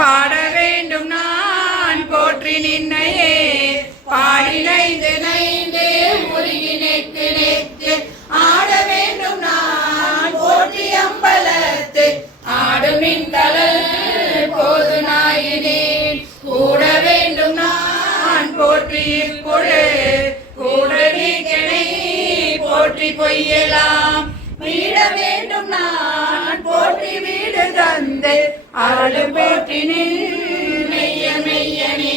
பாட வேண்டும் நான் போற்றி நின்னையே பாடி நைந்து நைந்து முருகி நெக்கு நெக்கு ஆட வேண்டும் நான் போற்றி அம்பலத்து ஆடும் நின்றலல் போது நாயினேன் கூட வேண்டும் நான் போற்றி இப்பொழு கூட நீக்கனை போற்றி பொய்யலாம் வீட வேண்டும் நான் போற்றி வீடு தந்து அருள் போற்றி மெய்ய மெய்யனே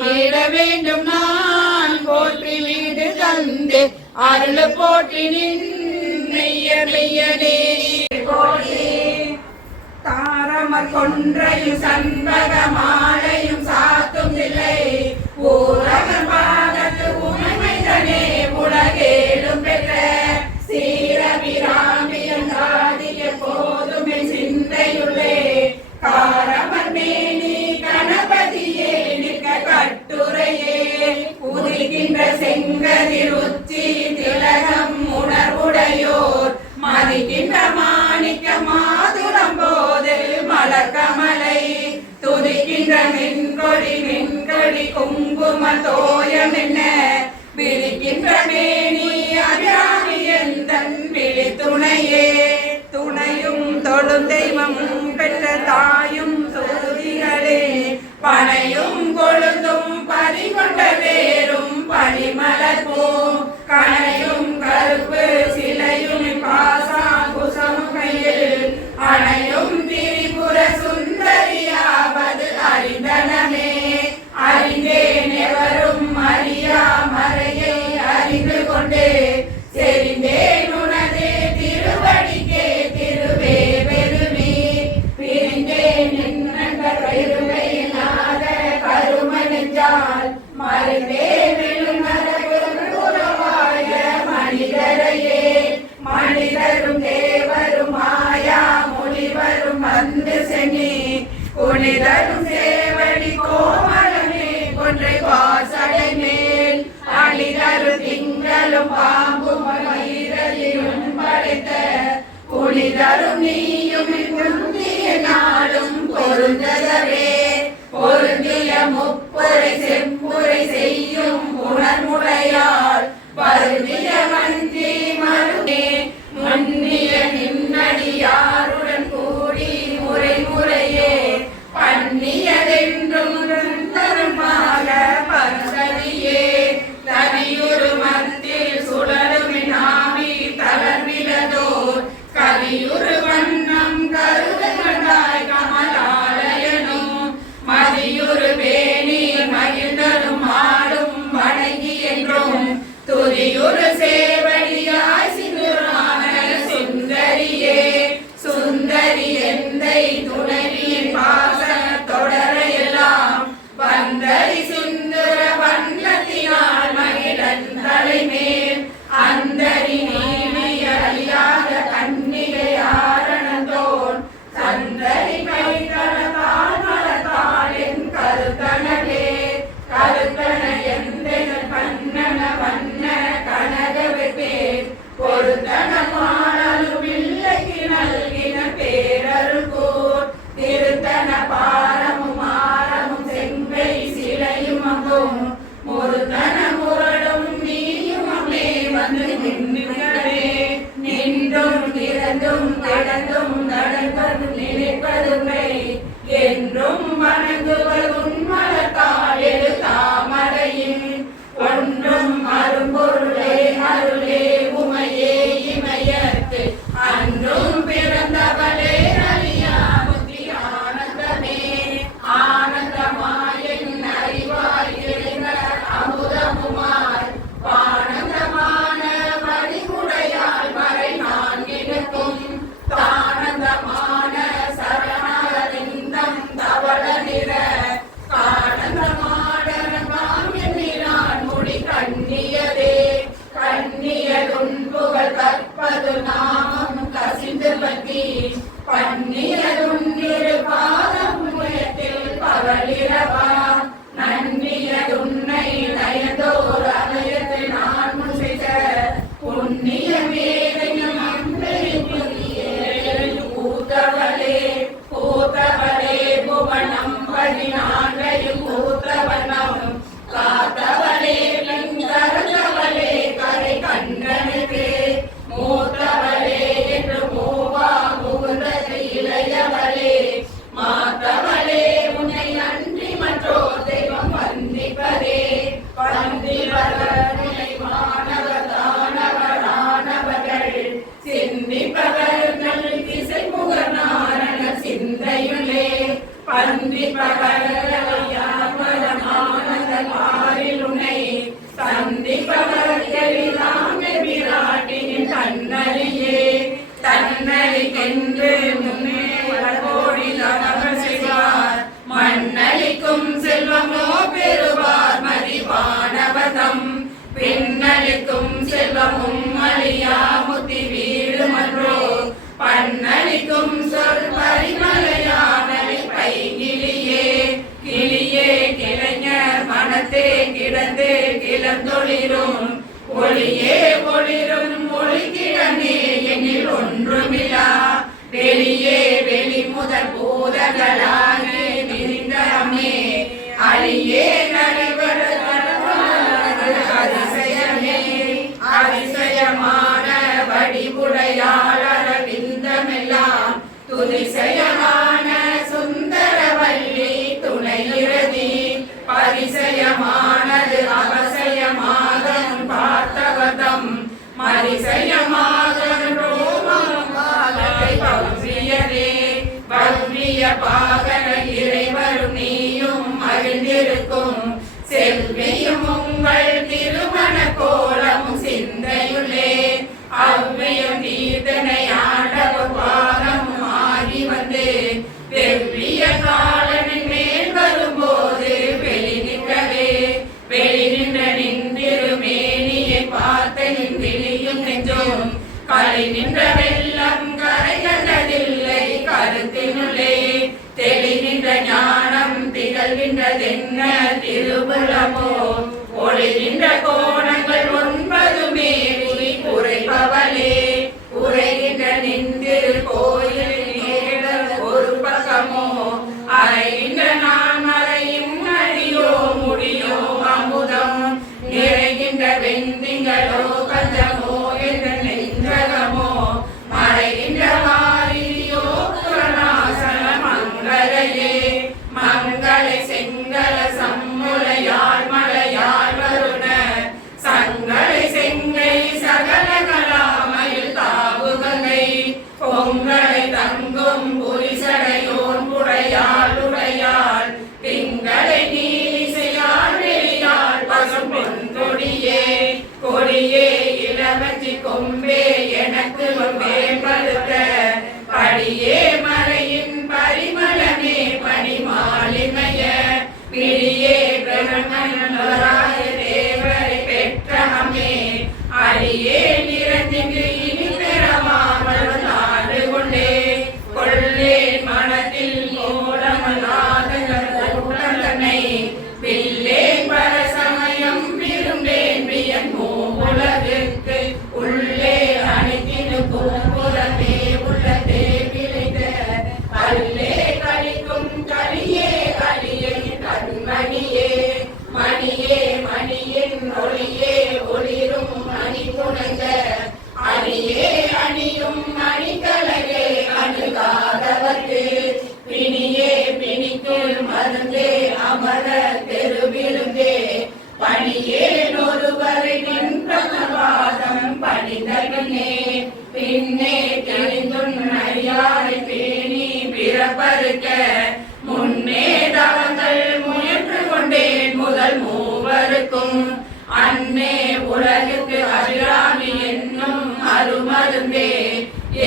வீட வேண்டும் நான் போற்றி வீடு தந்து அருள் போற்றி மெய்ய மெய்யனே போற்றி தாரமர் கொன்றையும் சண்பக மாலையும் சாத்தும் இல்லை ஊரகன் பாகத்து உமைமைதனே உலகேடும் பெற்ற சீரபிராமியன் காதிய போதுமே சிந்தையுள்ளே காரமர் மேனி கணபதியே நிற்க கட்டுரையே உதிக்கின்ற செங்கதிர் உச்சி திலகம் உணர்வுடையோர் மதிக்கின்ற மாணிக்க மாதுளம் போது மலர்கமலை துதிக்கின்ற மின்கொடி குங்கும தோயம் என்ன விரிக்கின்ற மேனி அபிராமி எந்தன் விழி துணையே துணையும் தொழும் தெய்வமும் பெற்ற தாயும் சோதிகளே பனையும் கொழுந்தும் பறிகொண்ட வேரும் பனிமலர் பூ கனையும் கருப்பு சிலையும் பாசாங்குசமுகையில் அணையும் திரிபுர சுந்தரியாவது அறிந்தனமே அறிந்தேன் எவரும் அறியா மறையை அறிந்து கொண்டு செறிந்தேன் உனது திருவடிக்கே திருவே பெருமே பிரிந்தேன் பெருமையில்லாத கரும நெஞ்சால் மறைந்தே விழுந்தரவாய மனிதரையே மனிதரும் தேவரும் மாயா மொழிவரும் வந்து சென்னி புனிதரும் சேவடி கோமலமே கொன்றை வாசடை மேல் அழிதரு திங்களும் பாம்பும் மயிரையும் படைத்த புனிதரும் நீயும் முந்திய நாளும் பொருந்ததவே பொருந்திய முப்புரை செம்புரை செய்யும் உணர்முறையால் பருந்திய மந்தி மருந்தே முன்னிய நின்னடியாருடன் கூடி முறை முறையே பண்ணியதென்றும் தருமாக பரந்ததியே தனியுரு மத்தில் சுடருமின் ஆவி தளர்விலதோர் கவியுரு வண்ணம் கருதகண்டாய் கமலாலயனும் மதியுரு வேணி மகிழ்ந்தரும் ஆடும் வணங்கி என்றும் துதியுரு சேவடியாய் சிந்துரான சுந்தரியே சுந்தரி எந்தை துணைவியின் பாச தொடரையெல்லாம் வந்தரி சுந்தர வண்ணத்தினால் மகிழன் தலைமேல் அந்தரி நீவி அறியாத கண்ணிகை ஆரணந்தோன் சந்தரி கைகளத்தால் மலத்தால் என் கருத்தனவே கருத்தன எந்தைகள் கண்ணன வண்ண கனகவே பொருத்தன பாடலும் இல்லைக்கு நல்கின பேரருகோர் திருத்தன பாரமும் ஆரமும் செங்கை சிலையும் அங்கும் முருத்தன முரடும் நீயும் அம்மே வந்து நின்றே நின்றும் திறந்தும் கடந்தும் நடந்தும் நினைப்பதுமை என்றும் வணங்குவர் உன்மலத்தால் எழு தாமரையின் ஒன்றும் அரும்பொருளே அருளே உமையே இமயத்து அன்றும் பிறந்தவளே அறியா புத்தி ஆனந்தமே ஆனந்தமாயின் அறிவாய் எழுந்த அமுதமுமாய் ஆனந்தமான வழிமுறையால் மறை நான்கினுக்கும் தானந்தமான சரணாரவிந்தம் தவள நிற பன்றி பகலில் உன்னை சந்திப்பவர்களிலாம் விராட்டின் தன்னலியே தன்னலிக்கென்று முன்னே கோடி தவறு செய்வார் மண்ணளிக்கும் செல்வமோ பெறுவார் மதிவானவதம் பின்னளிக்கும் செல்வமும் அழியா முத்தி வீடு மன்றோ பண்ணளிக்கும் சொல் பரிமலையானவை பைங்கிளியே கிளியே கிளைஞர் மனத்தே கிடந்து கிளந்தொளிரும் ஒளியே ஒளிரும் ஒளிக்கிடமே எண்ணில் ஒன்றுமில்லா வெளியே வெளி முதல் பூதங்களாகி விரிந்தமே அழியே நடைபெற அதிசயமே அதிசயமான வடிவுடையாளர் விந்தமெல்லாம் துதிசயமான சுந்தரவல்லி துணையிறதி பரிசயமானது அவசயமாக பார்த்தவதம் மரிசயமாக பௌரியரே பௌரிய பாகன இறைவரும் நீயும் மகிழ்ந்திருக்கும் செல்வியும் உங்கள் திருமண கோலமும் சிந்தையுள்ளே அவ்வியம் தீர்த்தனை ஆண்டவ பாகமும் ஆகி வந்து வெவ்விய காலனின் மேல் வரும்போது வெளி நின்ற நின்றிருமேனியை பார்த்த நின்றிலியும் நெஞ்சோம் கலை நின்ற வெள்ளம் கரை கண்டதில்லை கருத்தினுள்ளே தெளி நின்ற ஞானம் திகழ்கின்றதென்ன திருபுலமோ ஒளி நின்ற கோணங்கள் 9 உரைப்பவளே உரைகின்ற நின்றிரு கோயில் ஒரு பக்கமோ அறைகின்ற நான் மறையும் அடியோ முடியோ அமுதம் நிறைகின்ற வெந்திங்களோ கஞ்சமோ என்ற நெஞ்சகமோ மறைகின்ற மாறியோ புரணாசன மங்களையே மங்களை செங்கல சம்முலையாள் மலையாள் வருண சங்களை செங்கை சகலகலாமையில் தாவுகங்கை பொங்கலை தங்கும் புரிசடையோன் புடையாள் உடையாள் திங்களை நீலிசையாள் வெளியாள் பசும் பொன்கொடியே கொடியே இளவச்சி கொம்பே எனக்கு மேம்படுத்த படியே மறையின் பரிமளமே பணிமாலிமைய பிடியே பிரம்மராய தேவரை பெற்றமே அடியே நிறத்திற்கு இனி பெறமாமல் நாடு கொண்டே கொள்ளே மனத்தில் கோலமலாதனை பில்லே பரசமயம் விரும்பேன் பியன் மூவுலகுக்கு உள்ளே அணித்தினு பூங்குலமே உள்ளதே விளைந்த கல்லே கலிக்கும் கலியே கலியை கண்மணியே மணியே மணியின் ஒளியே ஒளிரும் மணி புனங்க அணியே அணியும் மணிக்கலகே அணுகாதவர்க்கு பிணியே பிணிக்குள் மருந்தே அமர தெருவிருந்தே பணியே ஒருவரை நின்றவாதம் பணிந்தே பின்னே தெரிந்துன் அறியாரை பேணி பிறப்பருக்க முன்னே தவங்கள் முயன்று கொண்டேன் முதல் மூவருக்கும் அன்னே உலகுக்கு அபிராமி என்னும் அருமருந்தே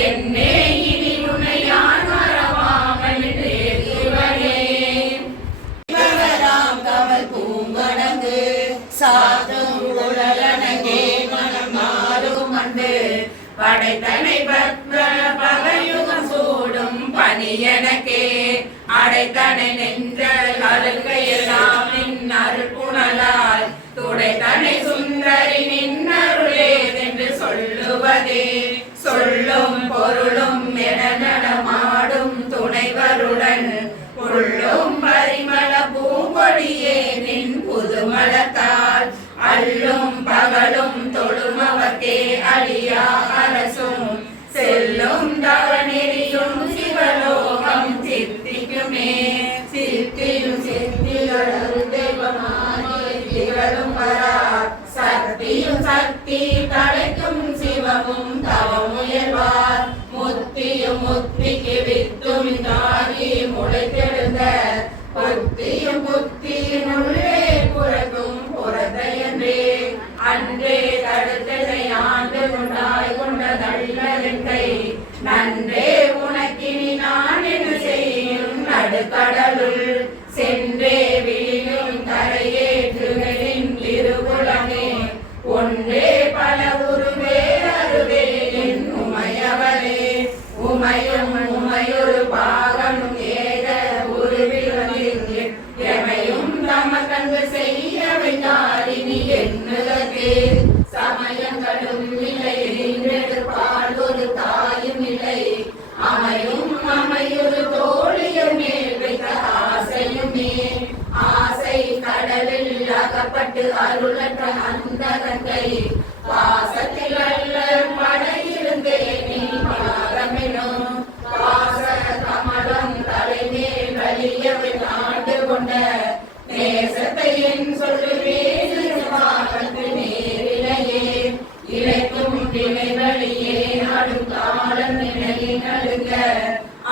என்னே இனி உன்னை யான் மறவாமல் சிவனே சிவகராம் கமல் பூங்கடங்கு சாதும் குழலனங்கே மனம் மாறும் அன்பு படைத்தனை பத்ம பகையுகம் சூடும் பணியனக்கே அடைத்தனை நின்ற அருள்கையெல்லாம் நின் அருள் புனலால் துடைத்தனை சுந்தரி நின்னருளேதென்று சொல்லுவதே சொல்லும் பொருளும் என நடமாடும் துணைவருடன் உள்ளும் பரிமள பூங்கொடியே நின் புதுமலத்தால் அல்லும் பகலும் தொழுமவர்க்கே அழியா அரசும் செல்லும் தவநெறியும் சிவலோகம் சித்திக்குமே சித்தியும் சித்திகளும் திகழும் வரா சக்தியும் சக்தி தலைக்கும் சிவமும் தவமுயல்வார் முத்தியும் முத்திக்கு வித்தும் தாகி முளைத்தெழுந்த புத்தியும் புத்தியினுள்ளே புறத்தும் புறத்தையன்றே அன்றே தடுத்ததை ஆண்டு கொண்டாய் கொண்டதல்லவென்றை நன்றே உனக்கினி நான் என்ன செய்யும் நடுக்கடலுள் சென்றே விழியும் கரையேற்றுகளின் திருகுலமே ஒன்றே பல உருவே அருவே என் உமையவரே உமையும் உமையொரு பாகமும் ஏக உருவில் எமையும் தமக்கன்பு செய்ய வைத்தாரினி என்னுதற்கே சமயங்களும் இல்லை என்றெடுப்பால் ஒரு தாயும் இல்லை அமையும் அமையொரு தோழியும் மேல் வைத்த ஆசையுமே ஆசை கடலில் அகப்பட்டு அருளற்ற அந்த கங்கை வாசத்தில் அல்ல படையிருந்தே நீ பாரமிடும் வாச கமலம் தலைமேல் வலியவை ஆண்டு கொண்ட நேசத்தை என் சொல்லுவேன் நேரிலேயே இழைக்கும் நிலைவழியே நடும் காலம் நிலை நடுங்க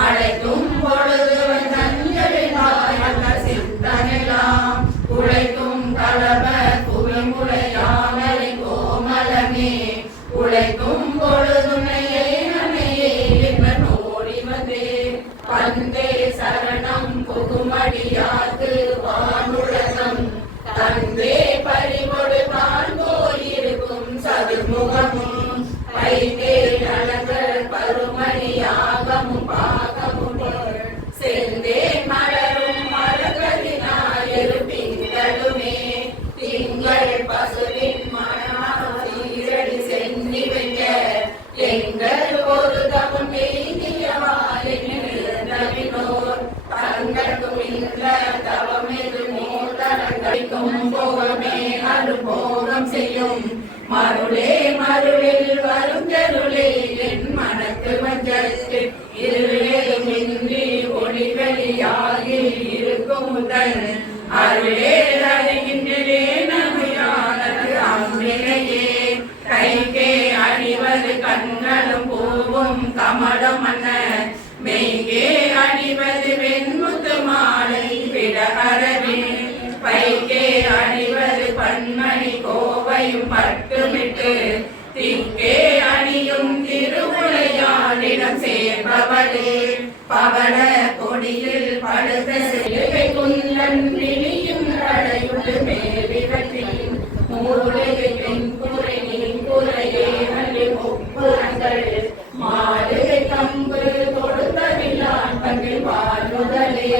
அழைக்கும் பொழுது தஞ்சலினாய் சித்தனெல்லாம் உழைக்கும் கலவ குவிமுறையாமலை கோமலமே உழைக்கும் பொழுதுனையே நனையே இவன் ஓடி வந்தே வந்தே சரணம் புகுமடியாக்கு வானுலகம் தந்தே பறிவொடு தான் போயிருக்கும் சதுர்முகமும் கைதே நலங்கள் பருமணியாகமும் பாகமும் செந்தே மலரும் மரகதினாயிரு திங்களுமே திங்கள் பசுவின் மணமாசீரடி சென்றி வைக்க எங்கள் ஒரு தமும் எய்தியவாயினோர் தங்களுக்கும் இந்த தவமெது மோதனங்களுக்கும் போகமே அனுபோகம் செய்யும் மருளே மருளில் வரும் தெருளே என் மனத்து வஞ்சத்து இருளேதும் இன்றி ஒளி வெளியாகி இருக்கும் முதல் அருளே அறிகின்றே நமையானது அம்பினையே கைகே அணிவது கண்ணலும் பூவும் கமலம் அன்ன மெய்கே அணிவது வெண்முத்து மாலை விட அரவே பைக்கே அணிவது பன்மணி கோவையும் பட்டுமிட்டு திக்கே அணியும் திருவுளையாளிடம் சேர்பவளே பவள கொடியில் படுத்த செலுவை குந்தன் விழியும் அடையுள் மேலிவற்றில் மூலையை பெண்குறை நீங்குறையே நல்லி முப்புறங்கள் மாடுகை கம்பு கொடுத்தவில்லான் பங்கில் வானுதலே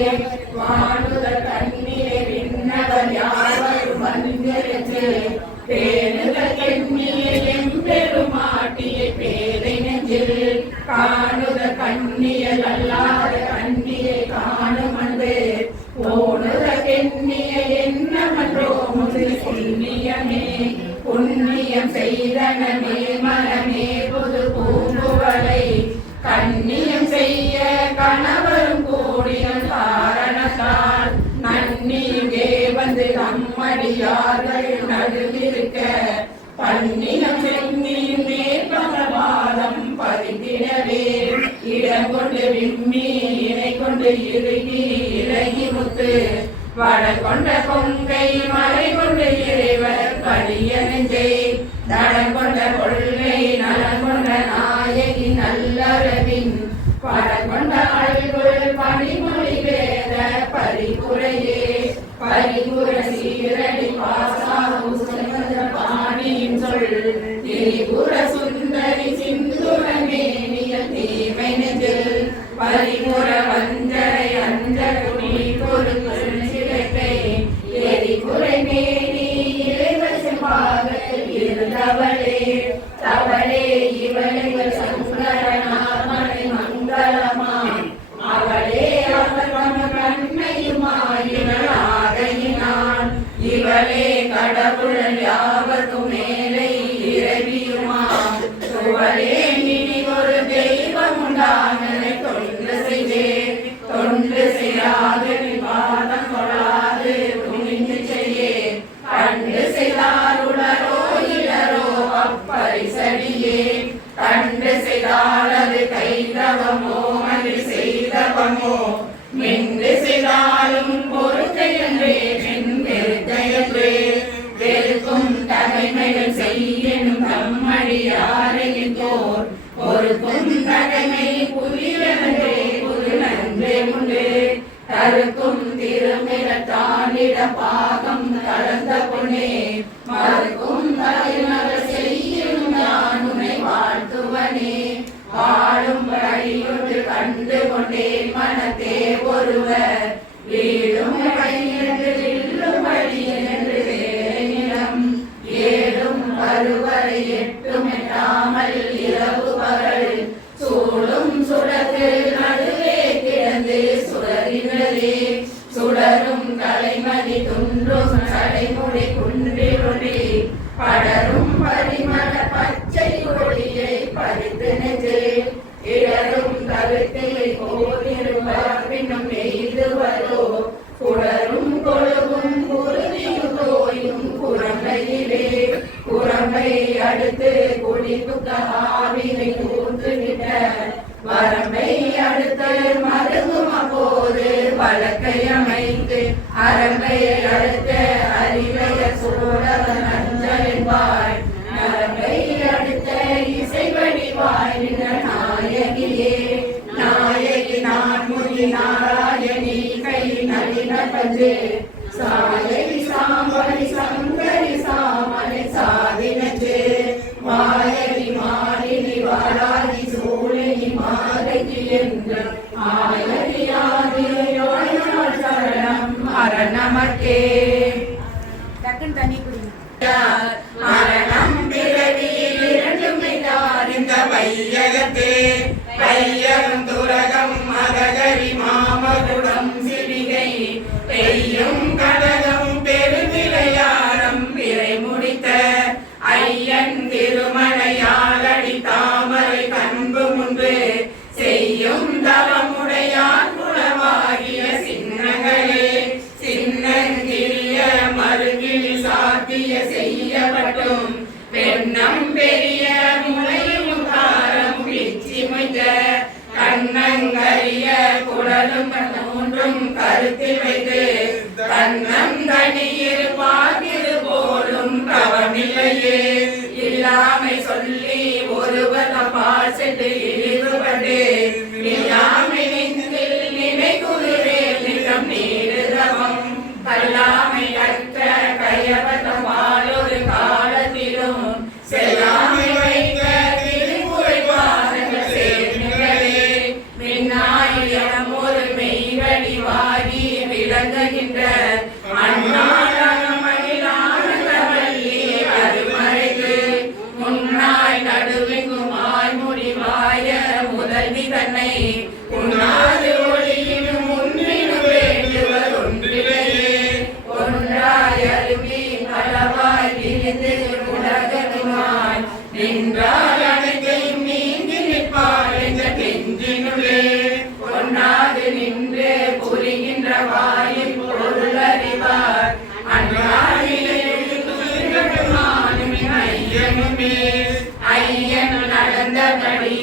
வானுதல் கண்ணீரை விண்ணவர் யாவர் வந்திருந்து பேணுதல் கண்ணியை எம்பெருமாட்டியை பேரை நெஞ்சில் காணுதல் கண்ணியல் அல்லாத கண்ணியை காணும் அன்று போணுதல் கெண்ணியை என்னமன்றோ முதல் புண்ணியமே புண்ணியம் செய்தனமே மனமே புது பூங்குவலை கண்ணியம் செய்ய கணவரும் கூடிய காரணத்தால் நன்னியே வந்து நம்மடியார்கள் நடுவிருக்க பன்னியம் சென்னியும் மேற்பவாதம் பதித்திடவே இடம் கொண்டு விம்மி இணை கொண்டு இறுகி இலகி முத்து வட கொண்ட கொங்கை மலை கொண்டு இறைவர் பழிய நெஞ்சை தடம் கொண்ட கொள்கை நலம் கொண்ட நாயகி நல்லறவின் பட கொண்ட அழுகுள் பணிமொழி வேத பரிபுரையே பரிபுர சீரடி பாசாவும் பாணியின் சொல் திரிபுர சுந்தரி சிந்துரமேனியல் தீமை நெஞ்சில் பரிபுர வஞ்சரை அஞ்ச குடி பொருள் சிலைக்கை எரிபுரை மேனி இறைவசமாக இருந்தவளே தவளே இவளைகள் சங்கரநாமனை மங்களமா அவளே அவர் கண்ணையுமாயினான் இவளே கடவுள் யாவர்க்கும் மேலே இறைவியுமாம் சொல்லும் பொறுத்தையன்றே வெறுத்தையன்றே வெறுக்கும் தகைமைகள் செய்யணும் தம்மடியாரையின் போர் பொறுக்கும் தகைமை புரியனன்றே புது நன்றே உண்டு தருக்கும் திருமிழத்தானிட பாகம் கலந்த பொண்ணே மறுக்கும் தலைமகள் செய்யும் நான் உன்னை வாழ்த்துவனே வாழும் வழியுண்டு கண்டு கொண்டேன் மனத்தே ஒருவர் வீடும் வழியென்று வில்லும் வழியென்று வேலை நிலம் ஏழும் பருவரை எட்டும் எட்டாமல் இரவு பகல் சூடும் சுடத்து நடுவே கிடந்து சுடரினரே சுடரும் தலைமதி துன்றும் சடைமுடி குன்றிருளி படரும் பரிமள பச்சை கொடியை பறித்து நெஞ்சே இடரும் கருத்திலை போதிருப்பினும் எய்துவதோ குடரும் கொழுவும் குருதியும் தோயும் குரம்பையிலே குரம்பை அடுத்து குடித்துக்க ஆவினை கூத்துவிட்ட வரம்பை அடுத்து மருகும் அப்போது வழக்கை அமைத்து அரம்பை அடுத்த அறிவைய சூழவன் அஞ்சல் என்பாய் நரம்பை அடுத்த இசை வடிவாய் நின்ற நாயகியே நாயகி நான் முடி நாராயணி கை நளின பஞ்சே சாயை சாம்பரி சங்கரி சாமனை சாதினே மாயவி மாலினி வாராகி சூழினி மாதகி என்று ஆயரியாதியோள் சரணம் மரணமக்கே டக்குன்னு தண்ணி குடிங்க. மரணம் பிறவியில் இரண்டும் இந்த வையகத்தே வையகம் துரகம் மதகரி மாமகுடம் சிவிகை பெய்யும் கடகம் பெருவிளையாரம் பிறை முடித்த ஐயன் திருமலையாளடி தாமரை கண்பு முன்பு செய்யும் தவமுடையார் குலவாகிய சின்னங்களே சின்னங்கிரிய மருகில் சாத்திய செய்யப்பட்டும் பெண்ணம் பெரிய முளையும் காரம் பிச்சி மொய்த கண்ணங்கரிய குடலும் மூன்றும் கருத்தில் வைத்து கண்ணம் தனியிரு பார்க்கிரு போலும் கவமில்லையே இல்லாமை சொல்லி ஒருவர் பால் சென்று இழிவுபட்டு இல்லாமை நெஞ்சில் நினை குதிரே நிலம் நீடுதவம் கல்லாமை அற்ற கையவதம் வாழொரு காலத்திலும் செல்லாமை வைக்க திருமுறை பாதங்கள் சேர்ந்தே மின்னாயிரம் ஒரு மெய்வழி வாகி விளங்குகின்ற அண்ணாடமயிலானவல்லி அருமறைக்கு முன்னாய் நடுவெங்குமாய் முடிவாய முதல்வி தன்னை உன்னாது ஒளியினும் முன்னினும் வேண்டுவர் ஒன்றிலேயே ஒன்றாய் அருவி அளவாய் விரிந்து உலகமாய் நின்றால் அனைத்தையும் நீங்கி நிற்பாள் என்ற கெஞ்சினுள்ளே ஒன்றாது நின்று புரிகின்ற வாயில் பொருள் அறிவார் அன்றாடிலே ஐயனுமே ஐயன் நடந்தபடி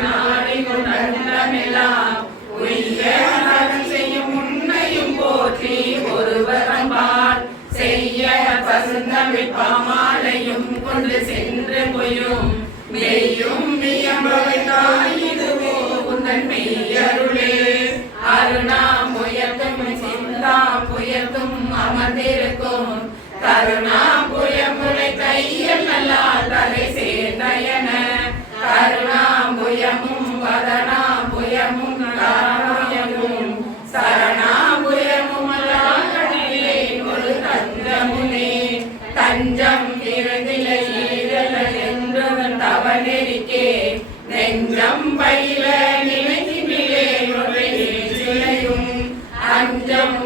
நாளின் நடந்தமெல்லாம் உய்ய நலம் செய்யும் உன்னையும் போற்றி ஒருவரம்பால் செய்ய பசுந்தமிழ் பாமாலையும் கொண்டு சென்று பொய்யும் மெய்யும் மியம்பவைதாயிதுவோ உந்தன் மெய்யருளே அருணாம் உயர்த்தும் சிந்தாம் உயர்த்தும் அமர்ந்திருக்கும் கருணாம் புயமுலை கையில் நல்லால் தலை சேர்ந்தயன கருணாம் புயமும் வதனாம் புயமும் காரமும் சரணாம் புயமும் அல்லாஹ்விலே ஒரு தஞ்சமுனே தஞ்சம் இருந்திலை என்றவன் தவநெறிக்கே நெஞ்சம் பயில நினைக்கின்றே ஒரு சிலையும் அஞ்சம்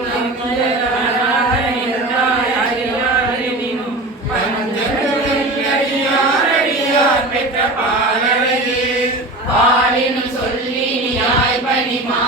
பெற்ற பாலரையே பாலினும் சொல்லி நியாய் பணி மா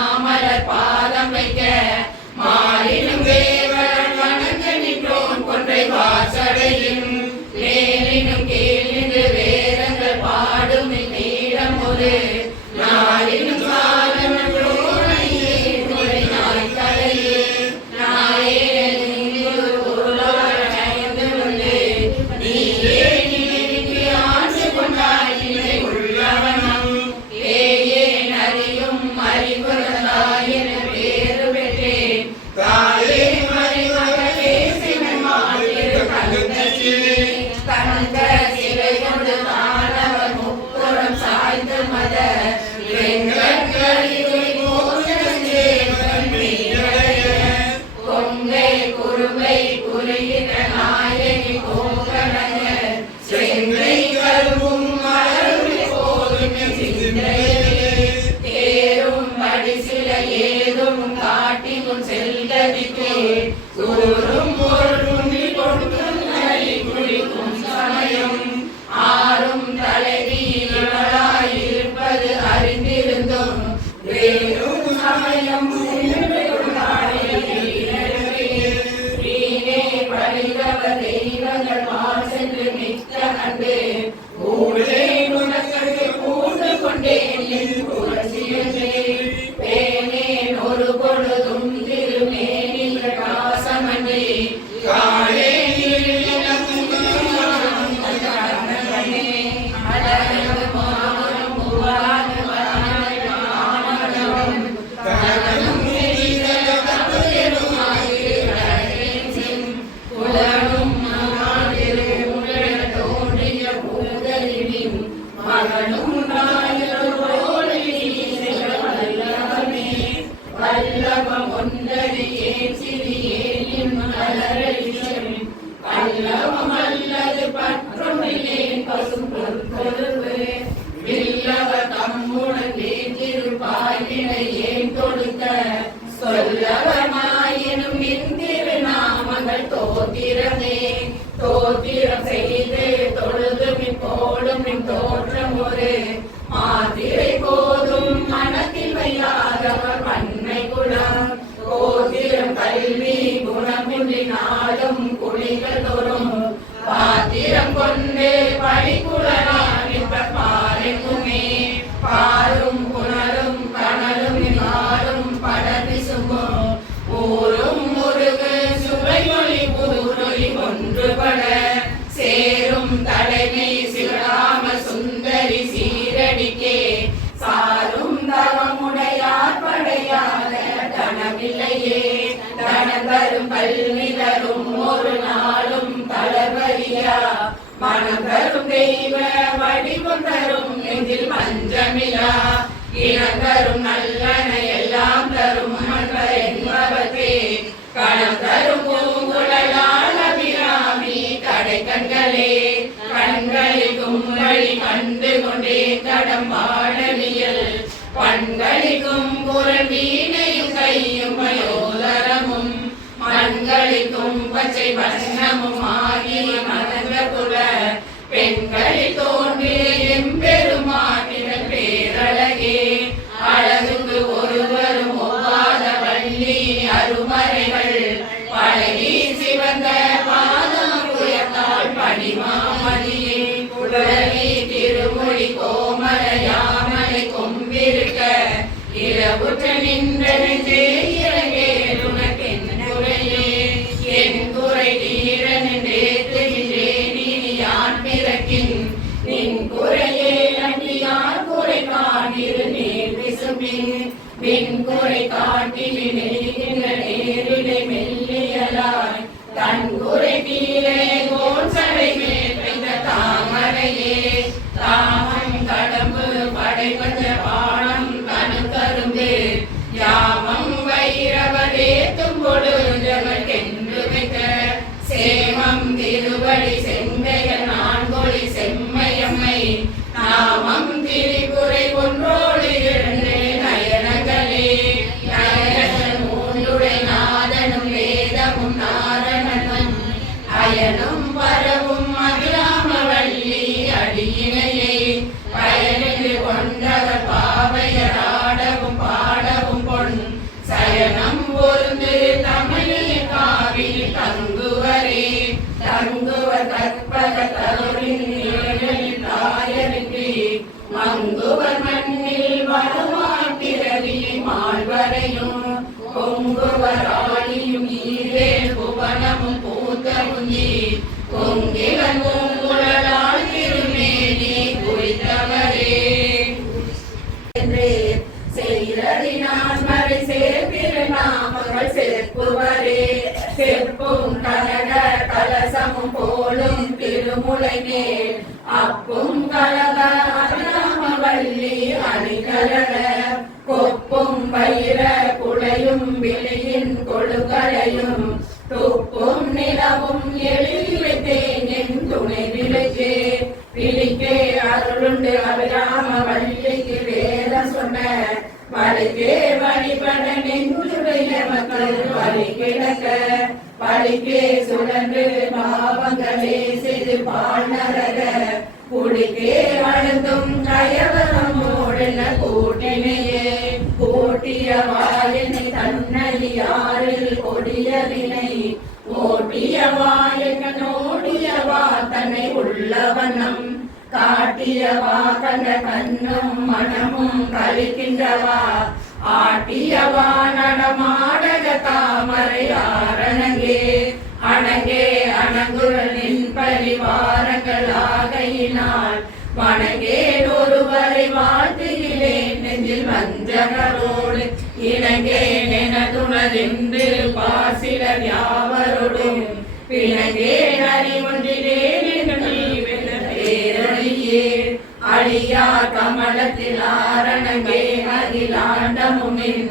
கூறும் பொருளும் கொடுக்கும் குளிக்கும் சமயம் ஆறும் தலைவியிலாயிருப்பது அறிந்திருந்தும் வேறும் சமயம் தெய்வங்கள் சென்று மிக்க அன்பு ஊழே உனக்கு கூண்டு கொண்டேன் புரட்சியே பேனேன் ஒரு பொழுதும் திருமேனில் பிரகாசமன்றி காலே சொல்லவமாயினும் திருநாமங்கள் தோத்திரமே தோத்திரம் செய்து தொழுது மின் போடும் மின் தோற்றம் ஒரு மாதிரை போதும் மனத்தில் வையாதவர் பன்மை குணம் கோத்திரம் கல்வி குணமின்றி நாடும் குளிகள் தோறும் பாத்திரம் கொண்டு படிக்குளரான் பாருக்குமே பாரும் புனரும் கணலும் நாடும் படபிசுமும் ஊரும் முருகு சுவைமொழி ஊரொலி ஒன்றுபட சேரும் தலைமை சிவராம சுந்தரி சீரடிக்கே சாரும் தவமுடையார் படையாத தனமில்லையே தனம் தரும் கல்வி தரும் ஒரு நாளும் தளபதியா மனம் தரும் தெய்வ வடிவம் தரும் நெஞ்சில் பஞ்சமிலா இனம் தரும் நல்லன எல்லாம் தரும் என்பவற்றே கணம் தரும் பூங்குழலால் அபிராமி கடை கண்களே கண்களில் கும்பளி கண்டு கொண்டே கடம் பாடலியல் பண்களிக்கும் குரல் வீணையும் கையும் மயோதரமும் மண்களிக்கும் பச்சை வண்ணமும் ஆகி மதங்க குல பெண்களில் தோன்றிய எம்பெருமானின் பேரழகே அழகுக்கு ஒருவரும் ஒவ்வாத வள்ளி அருமறைகள் பழகி சிவந்த பாதம் உயர்த்தாள் பணிமாமதியே புலவி திருமொழி கோமர யாமலை கொம்பிருக்க இரவுற்ற நின்ற நெஞ்சே இறங்கேன் உனக்கென் குறையே என் குறை தீர நின்றேத்துகின்றேன் நீ யான் பிறக்கின் நின் குறையே நன்றியார் குறை காணிரு நேர் விசும்பின் பின் குறை காட்டில் நெய்கின்ற நேரிடை மெல்லியலாய் தன் குறை தீரே கோல் சடை மேல் பெய்த தாமரையே தாமம் கடம்பு படைபஞ்ச பாடம் தனு கரும்பு யாமம் வைரவரே தும்பொடு ஜகற்கென்று வைத்த சேமம் திருவடி செங்கையர் நான்கொழி செம்மையம்மை நாமம் திரிபுரை ஒன்றோடு இரண்டு நயனங்களே நயனன் மூன்றுடை நாதனும் வேதமும் நாரணனும் அயனும் பரவும் அகிலாமவல்லி அடியினையே பயனில் கொண்டவர் பாவையர் ஆடவும் பாடவும் பொன் சயனம் பொருந்து தமிழில் காவில் தங்குவரே தங்குவர் கற்பக தருளின் நிழலில் தாயருக்கு மங்குவர் மண்ணில் வருமாட்டிரவி மாழ்வரையும் பொங்குவர் ஆளியும் ஈரே புவனமும் பூத்த முந்தி பொங்கிவன் பூங்குழலால் திருமேனி குறித்தவரே செய்தினான் மறை சேர்த்திருநாமங்கள் சேர்ப்புவரே செப்பும் கனக கலசமும் போலும் திருமுலை மேல் அப்பும் கலக அபிராமவல்லி அணிகலக கொப்பும் வைர குளையும் விழியின் கொழுகலையும் துப்பும் நிலவும் எழில் வைத்தேன் என் துணை விழிக்கே விழிக்கே அருளுண்டு அபிராமவல்லிக்கு வேத சொன்ன வழிக்கே வழிபட நெஞ்சுடைய மக்கள் பலி கிடக்க பலிக்கே சுழன்று பாவங்களே செய்து பால் நரக குடிக்கே அழுந்தும் கயவரமோடென கூட்டினையே கூட்டியவா என்னை தன்னடியாரில் கொடிய வினை ஓட்டியவா என்ன நோடியவா தன்னை உள்ளவனம் காட்டியவா கண்ட கண்ணும் மனமும் கழிக்கின்றவா ஆட்டியவா நடமாடக தாமரை ஆரணங்கே அணங்கே அணங்குள் நின் பரிவாரங்கள் ஆகையினால் வணங்கே ஒருவரை வாழ்த்துகிறேன் நெஞ்சில் வஞ்சகரோடு இணங்கே நெனதுணரென்று பாசிலர் யாவரோடும் பிணங்கே அறிவொன்றிலேன் பேரொழியே அழியா கமலத்தில் ஆரணங்கே அகிலாண்டமுமின்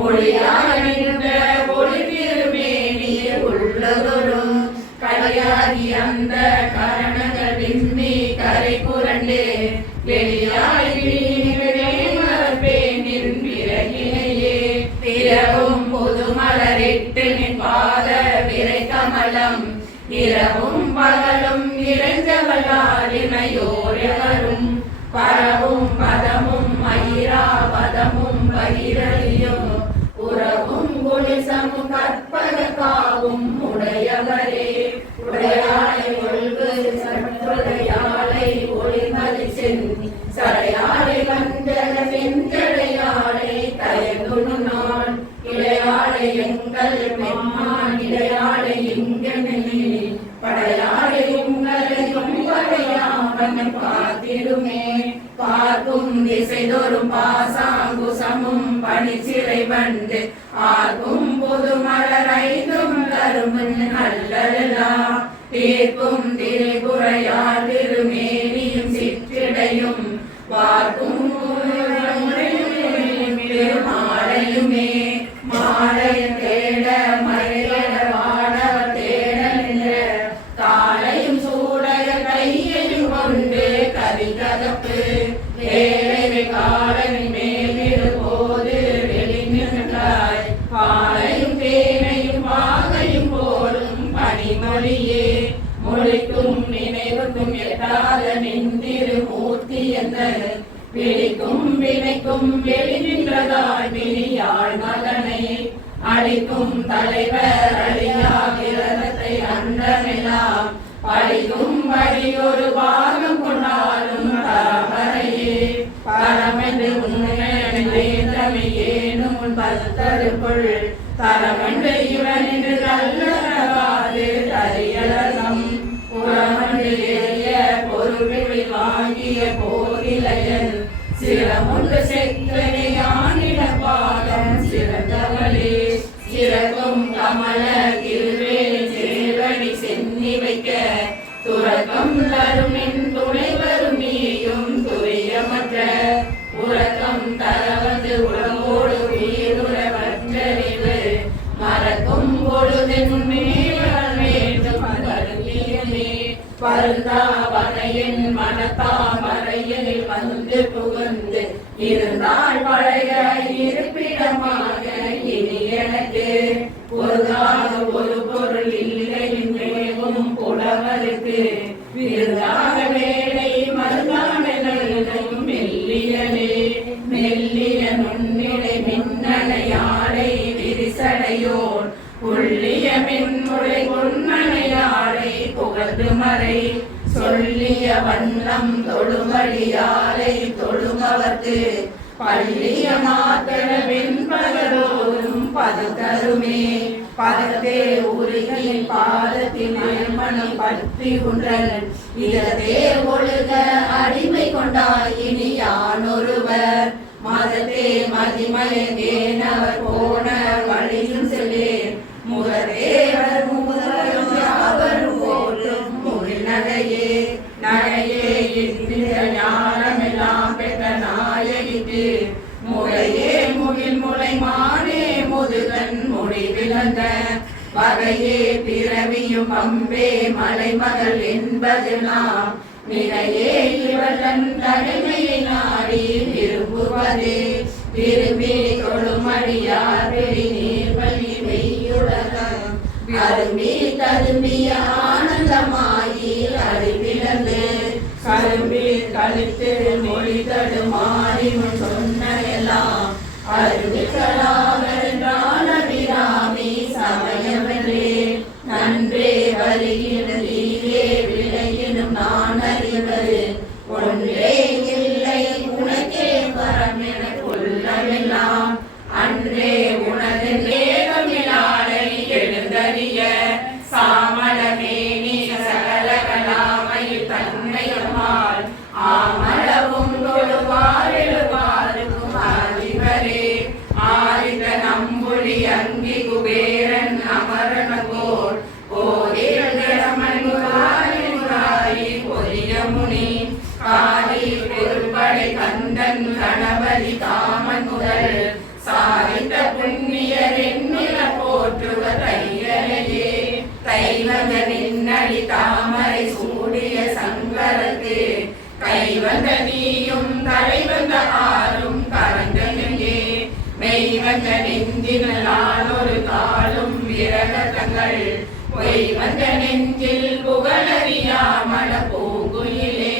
ஒளியாக நின்ற ஒளி திருமேனிய உள்ளதொரும் கலையாகி அந்த கரணங்கள் விம்மி கரை புரண்டு வெளியாகின் பிறகினையே பிறவும் புதுமலரிட்டு நின் பாத விரை கமலம் இரவும் பகலும் இறைஞ்சவளாரினையோரெவரும் பரவும் பதமும் மயிராவதமும் பகிரலியும் உறவும் குலிசமும் கற்பக காவும் உடையவரே உடையாளை ஒழ்வு சற்றுடையாளை ஒளிமதி சென்றி சடையாளை வந்தன செஞ்சடையாளை தயங்குணு நாள் இடையாளை எங்கள் பெம்மான் இடையாளை இங்கனே படையாளை உங்களையும் படையாமன் பார்த்திடுமே பார்க்கும் திசைதோறும் பாசாங்குசமும் பணிச்சிறை வந்து ஆர்க்கும் பொது மலரைந்தும் கருமன் நல்லலாம் தீர்க்கும் திரைபுறையால் திருமேனியும் சிற்றிடையும் பார்க்கும் மாலையுமே மாலைய தேட மறையட வாடவர் தேட நின்ற காலையும் சூடைய கையையும் கொண்டு கவிகதப்பு ஏழை காலனின் மேலிடு போது வெளிநின்றாய் பாலையும் தேனையும் பாகையும் போலும் பனிமொழியே மொழிக்கும் நினைவுக்கும் எட்டாத நின்றிரு மூர்த்தி என்ற விழிக்கும் வினைக்கும் வெளிநின்றதாய் விழியாள் மகனை அழிக்கும் தலைவர் அழியா விரதத்தை அண்டமெல்லாம் பழிக்கும் படி ஒரு பாகம் கொண்டாலும் பரமரையே பரமென்று உண்மையை ஏனும் பத்தருக்குள் தரமென்று இவன் என்று கல்லறாது தரியலம் புறமன்று எரிய பொருள் வாங்கிய போரிலையன் சிரமொன்று செக்கனையானிட பாதம் சிறந்தவளே சிறக்கும் கமல கிருவே சேவடி சென்னி வைக்க துறக்கம் தருமின் துணை வருமியும் துரியமற்ற உறக்கம் தரவது உடம்போடு உயிருறவற்றறிவு மறக்கும் பொழுதென் மேல் வேண்டும் கருவியமே பருந்தா வரையின் மனத்தா வரையில் வந்து புகுந்து இருந்தால் பழைய இருப்பிடமாக இனி எனக்கு பொருளாக ஒரு பொருள் இல்லை மேலும் புலவருக்கு விருதாக வேலை மருதானையும் மெல்லியலே மெல்லிய நுண்ணிடை மின்னணையாடை விரிசடையோன் புள்ளிய மின்முறை பொன்னணையாடை புகழ்ந்து மறை சொல்லிய வண்ணம் தொழுமடியாரை தொழுமவர்க்கு பள்ளிய மாத்திர வெண்பகரோரும் பதத்தருமே பதத்தே உருகின் பாதத்தில் மனம் பற்றி உன்றன் இதே ஒழுக அடிமை கொண்டாய் இனி யானொருவர் மதத்தே மதிமயங்கேனவர் போன வழியும் செல்லேன் முதலேவர் முதலும் யாவரும் போற்றும் நகையே நகையே இந்திர ஞானமெல்லாம் பெற்ற நாயகிக்கு முறையே முகில் முளை மானே முதுகன் முடிவிழந்த வகையே பிறவியும் அம்பே மலைமகள் என்பதெல்லாம் நிறையே இவளன் தனிமையை நாடி விரும்புவதே விரும்பி தொழுமடியார் வெளி நீர் வழி வெய்யுட அரும்பி தரும்பிய ஆனந்தமாயி அறிவிழந்து கரும்பி கழித்து மொழி தடுமாறி சொன்ன எல்லாம் அருவிகளாவென்றால் அபிராமி சமயமென்றே நன்றே வருகிறீரே விளையினும் நான் அறிவது ஒன்றே இல்லை உனக்கே வரமென கொள்ளமெல்லாம் அன்றே உனது நேகமிழாலை எழுந்தறிய சாமளமேனி சகலகலாமையில் தன்மையுமால் ஆமளவும் தொழுவார் எழுவாருக்கும் அதிபரே ஆரித நம்புலி அங்கி குபேரன் அமரனகோர் ஓரிரமன்காரி பொரிய முனி காரி பெரும்படை கந்தன் கணபதி தாமன் முதல் சாரித்த புண்ணியர் எண்ணில போற்றுவ தையலையே தைவந்த நின்னடி தாமரை சூடிய சங்கரத்து கைவந்த நீயும் தலைவந்த ஆறும் கரந்தனையே மெய்வந்த நெஞ்சினால் ஒரு காலும் விரகங்கள் பொய்வந்த நெஞ்சில் புகழறியாமல போகுயிலே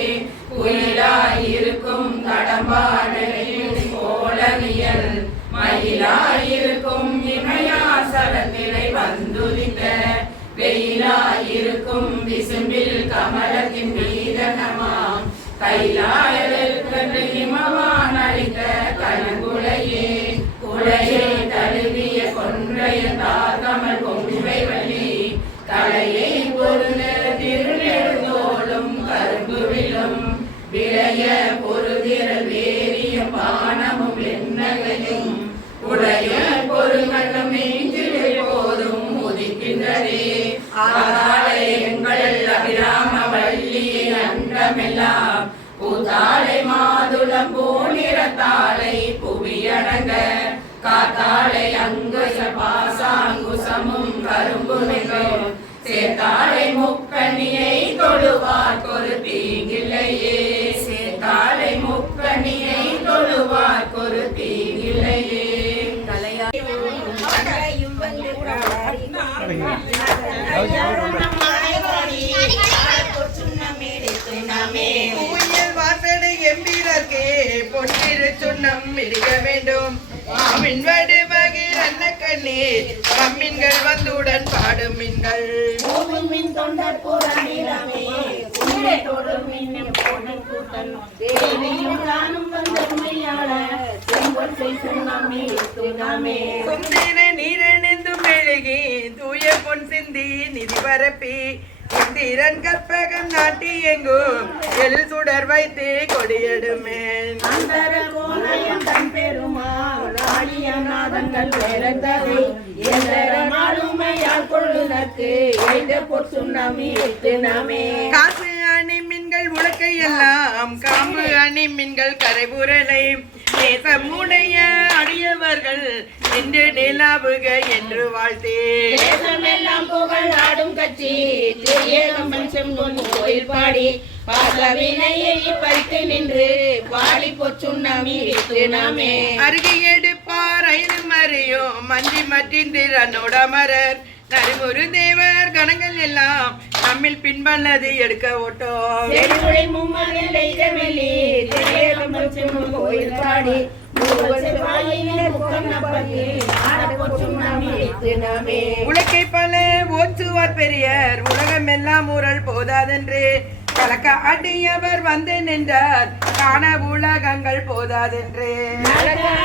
குயிலாயிருக்கும் கடம்பாடலையும் கோலவியல் மயிலாயிருக்கும் இமயாசலத்திலை வந்துதித்த வெயிலாயிருக்கும் விசும்பில் கமலத்தின் மீதனமாம் கைலாயத்திற்கு இமவான் அளித்த கனகுலையே குலையே தழுவிய கொன்றைய தார்கமல் கொம்பை வழி தலையை பொருந்த திருநெடுந்தோளும் கரும்புவிலும் விளைய பொருதிரல் வேறிய பானமும் வெண்ணகையும் உடைய பொருங்களும் நெஞ்சில் போதும் உதிக்கின்றதே ஆதாளை எங்கள் அபிராம வள்ளியை அன்றமெல்லாம் பூத்தாளை மாதுளம் பூநிறத்தாளை புவியடங்க காத்தாளை அங்குச பாசாங்குசமும் கரும்பு மிகும் சேத்தாளை முக்கணியை தொழுவார்க்கொரு தீங்கில்லையே சேத்தாளை முக்கணியை தொழுவார்க்கொரு தீங்கில்லையே பொன்னிரு சுண்ணம் இடிக்க வேண்டும் மின்வடு பகிர் அன்ன கண்ணீர் மீன்கள் வந்துடன் பாடும் மீன்கள் மின் தொண்டர் புறநிலமே தொடும் மின்னும் பொருள் கூட்டம் தேவியும் காணும் வந்தமையாள செங்கொல் செய்சுண்ணமே துணமே குந்தினை நீரணிந்து மெழுகி தூய பொன் சிந்தி நிதி பரப்பி இந்திரன் கற்பகம் நாட்டி எங்கும் எல் சுடர் வைத்து கொடியெடுமே அந்தர கோணையம் தன் பெருமாள் ஆழியநாதங்கள் பிறந்தவை எந்தர மாலுமையால் கொள்ளுதற்கு எய்த பொற்சுண்ணமே துணமே காசு அணி மீன்கள் உலக்கை எல்லாம் காம்பு அணி மீன்கள் கரைபுரலை தேசமுடைய அடியவர்கள் என்று நிலாவுக என்று வாழ்த்தே தேசமெல்லாம் புகழ் ஆடும் கட்சி திரியேகம்பன் செம்பொன் கோயில் பாடி பாசவினையை பறித்து நின்று பாடி பொற்சுண்ணமே துணமே அருகே எடுப்பார் ஐந்து மறியும் மஞ்சி மற்றிந்திரனோட மரர் நறுமுரு தேவர் கணங்கள் எல்லாம் நம்மில் பின்பல்லது எடுக்க ஓட்டோம் செடுமுறை மும்மகன் இடமெல்லி திரியேகம்பன் செம்பொன் கோயில் பாடி உலக்கை பல ஓச்சுவார் பெரியர் உலகம் எல்லாம் ஊரல் போதாதென்று கலக்க அடியவர் வந்து நின்றார் காண உலகங்கள் போதாதென்று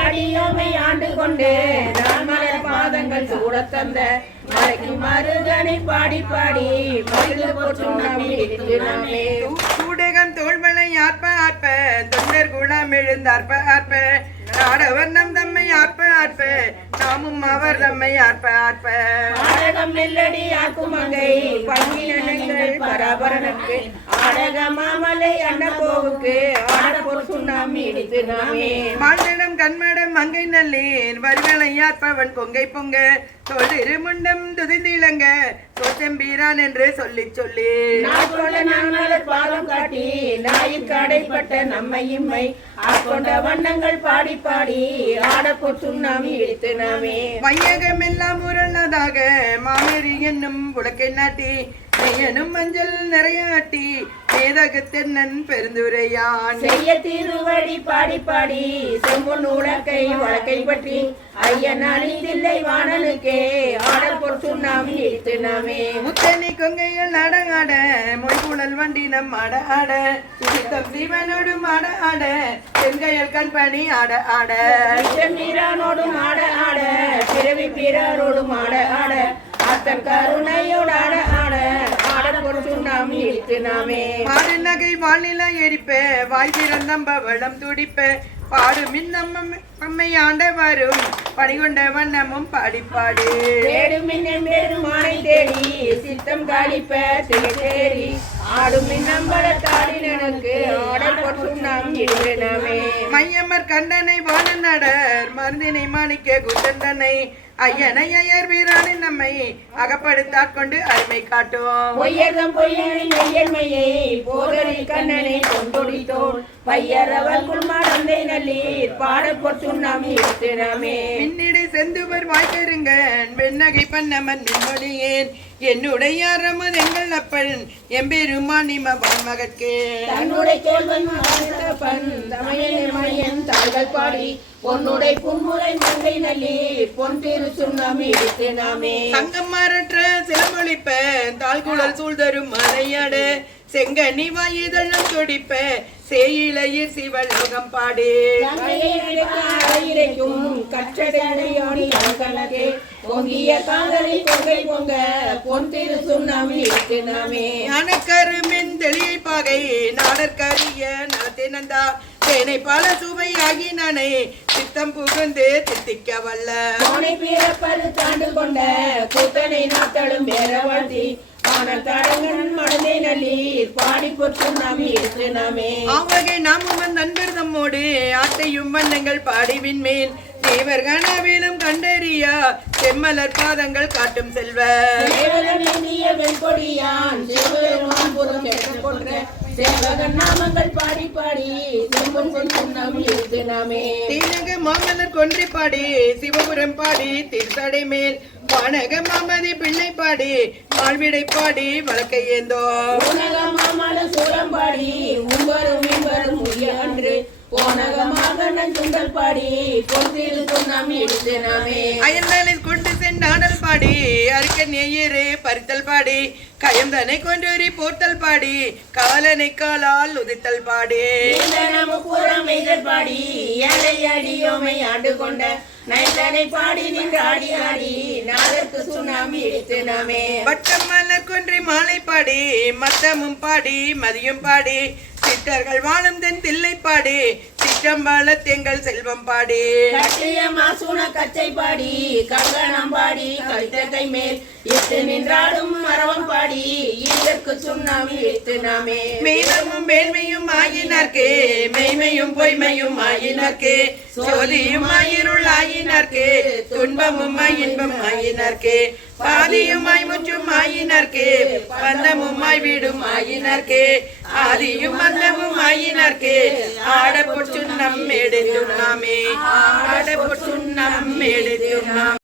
அடியோமை ஆண்டு கொண்டு நான் மலர் பாதங்கள் சூட தந்த மலைக்கு மருதனை பாடி பாடி சூடகம் தோல்மலை ஆற்ப ஆற்ப தொண்டர் குணம் எழுந்தார்ப்ப ஆற்ப நாடவர் நம் தம்மை ஆற்ப ஆற்ப நாமும் அவர் தம்மை ஆற்ப ஆற்ப நெல்லடி ஆக்கும் மங்கை பங்கினங்கள் பராபரனுக்கு ஆடக மாமலை அண்ணகோவுக்கு ஆடப்போர் சுண்ணாமி இடித்து நாமே மாண்டடம் கண்மடம் மங்கை நல்லேன் வருவளையாற்பவன் கொங்கை பொங்க தொழிறு முண்டம் துதிந்திலங்க தோற்றம்பீரான் என்று சொல்லி சொல்லி நாட்கொண்ட நான்மலர் பாதம் காட்டி நாயிற்கு அடைப்பட்ட நம்மை இம்மை ஆட்கொண்ட வண்ணங்கள் பாடி பாடி ஆடப்போர் சுண்ணாமி இடித்து நாமே மையகம் எல்லாம் உருளதாக மாமேரி என்னும் உலக்கை நாட்டி நெய்யனும் மஞ்சள் நிறையாட்டி மேதகு தென்னன் பெருந்துரையான் செய்ய திருவடி பாடி பாடி செம்பொன் உலக்கை வழக்கை பற்றி ஐயன் அணிந்தில்லை வாணனுக்கே ஆடப்போர் சுண்ணாமி இடித்து நாமே முத்தனி கொங்கையில் நடங்காட மொய்குழல் வண்டி நம் ஆட ஆட சித்தம் சிவனோடு ஆட ஆட செங்கையல் கண்பணி ஆட ஆட மீரானோடும் ஆட ஆட பிறவி பிறரோடும் ஆட ஆட அத்தன் கருணையோடு ஆட ஆட ஆடப்போர் சுண்ணாமி இடித்து நாமே பாடு நகை வானில எரிப்ப வாய் திறந்தம்ப வளம் துடிப்ப பாடு மின் நம்மை ஆண்ட வரும் பணிகொண்ட வண்ணமும் பாடிப்பாடு தேடும் மின்னம் பெருமானை தேடி சித்தம் காலிப்ப தேடி ஆடும் மின்னம்பல தாடினனுக்கு ஆடப்போர் சுண்ணாமி இடித்து நாமே மையமர் கண்டனை வானநடர் மருந்தினை மாணிக்க குந்தந்தனை ஐயனை ஐயர் வீரானை நம்மை அகப்படுத்தாட்கொண்டு அருமை காட்டும் பொய்யர்தம் பொய்யனை மெய்யன்மையை போதனை கண்ணனை கொண்டொடித்தோன் பையரவல் குள்மாடந்தை நல்லீர் பாடப்போர் சுண்ணாமி இடித்து நாமே பின்னிடை செந்துவர் வாய்க்கருங்கன் வெண்ணகை பண்ணமன் மின்மொழியேன் என்னுடைய அறமது எங்கள் அப்பன் எம்பெருமானிம மகற்கே தன்னுடைய கேள்வன் மகன் தமையன் மணியன் தாள்கள் பாடி பொன்னுடை புன்முறை மங்கை நல்லீர் பொன் திரு சுண்ணாமி இடித்து நாமே தங்கமரற்ற சிலமொழிப்ப தாழ்குழல் சூழ்தரும் மலையாட செங்கனி வாயுதளம் துடிப்ப சேயிலையீர் சிவலோகம் பாடு இறைக்கும் கற்றடையோனி அங்கனகே பொங்கிய காதலை பொங்கை பொங்க பொன் திரு சுண்ணாமி இடித்து நாமே ஞானக்கருமென் தெளியை பாகை நாடற்கரிய நலத்தினந்தா தேனை பல சுவையாகி நானே சித்தம் புகுந்து தித்திக்க வல்ல கோனை பிறப்பது தாண்டு கொண்ட கூத்தனை நாத்தளும் பேர வாழ்த்தி ஆனால் தடங்கன் மடலை நல்லீர் பாடி பொற்று நாமி இடித்து நாமே ஆவகை நாமும் நண்பர் தம்மோடு ஆட்டையும் வண்ணங்கள் பாடிவின் மேல் தேவர் கனவிலும் கண்டறியா செம்மலர் பாதங்கள் காட்டும் செல்வ வெண்கொடியான் சிவபெருமான் புறம் கொன்ற சேவகன் நாமங்கள் பாடி பாடி செம்பொன் சுண்ணாமி இடித்து நாமே தீனக மாமலர் கொன்றை பாடி சிவபுரம் பாடி திருத்தடை மேல் வானக மாமதி பிள்ளை பாடி வாழ்விடை பாடி வழக்கை ஏந்தோ உனக மாமல சூரம் பாடி உம்பரும் இம்பரும் உரிய அன்று போனகமாக நஞ்சுங்கள் பாடி பொந்திரு சுண்ணாமி இடித்து நாமே அயல்களில் கொண்டு சென்றாடல் பாடி அருக்கன் எயிறு பறித்தல் பாடி கயந்தனை கொன்றொரி போர்த்தல் பாடி காலனை காலால் உதித்தல் பாடி பாடி ஏழை அடியோமை ஆண்டு கொண்ட நைத்தனை பாடி நின்று ஆடி ஆடி நாதற்கு சுண்ணாமி இடித்து நாமே வட்டம் மலர் கொன்றை மாலை பாடி மத்தமும் பாடி மதியம் பாடி சித்தர்கள் வாழும் தென் தில்லை பாடி சிற்றம்பால தெங்கள் செல்வம் பாடி கட்டிய மாசுன கச்சை பாடி கங்கணம் பாடி கழுத்தகை மேல் இட்டு நின்றாடும் மரவம் பாடி இதற்கு சுண்ணாமி இடித்து நாமே மேலமும் மேன்மையும் ஆயினார்க்கே மெய்மையும் பொய்மையும் ஆயினார்க்கே சோதியும் ஆயிருள் ஆயினார்க்கே துன்பமும் இன்பம் ஆயினார்க்கே பாதியுமாய் முற்றும் ஆயினார்க்கே பந்தமுமாய் வீடும் ஆயினார்க்கே ஆதியும் அந்தமும் ஆயினார்க்கே ஆடப்பொற்று நம்மெடுத்து நாமே ஆடப்பொற்று நம்மெடுத்து நாம்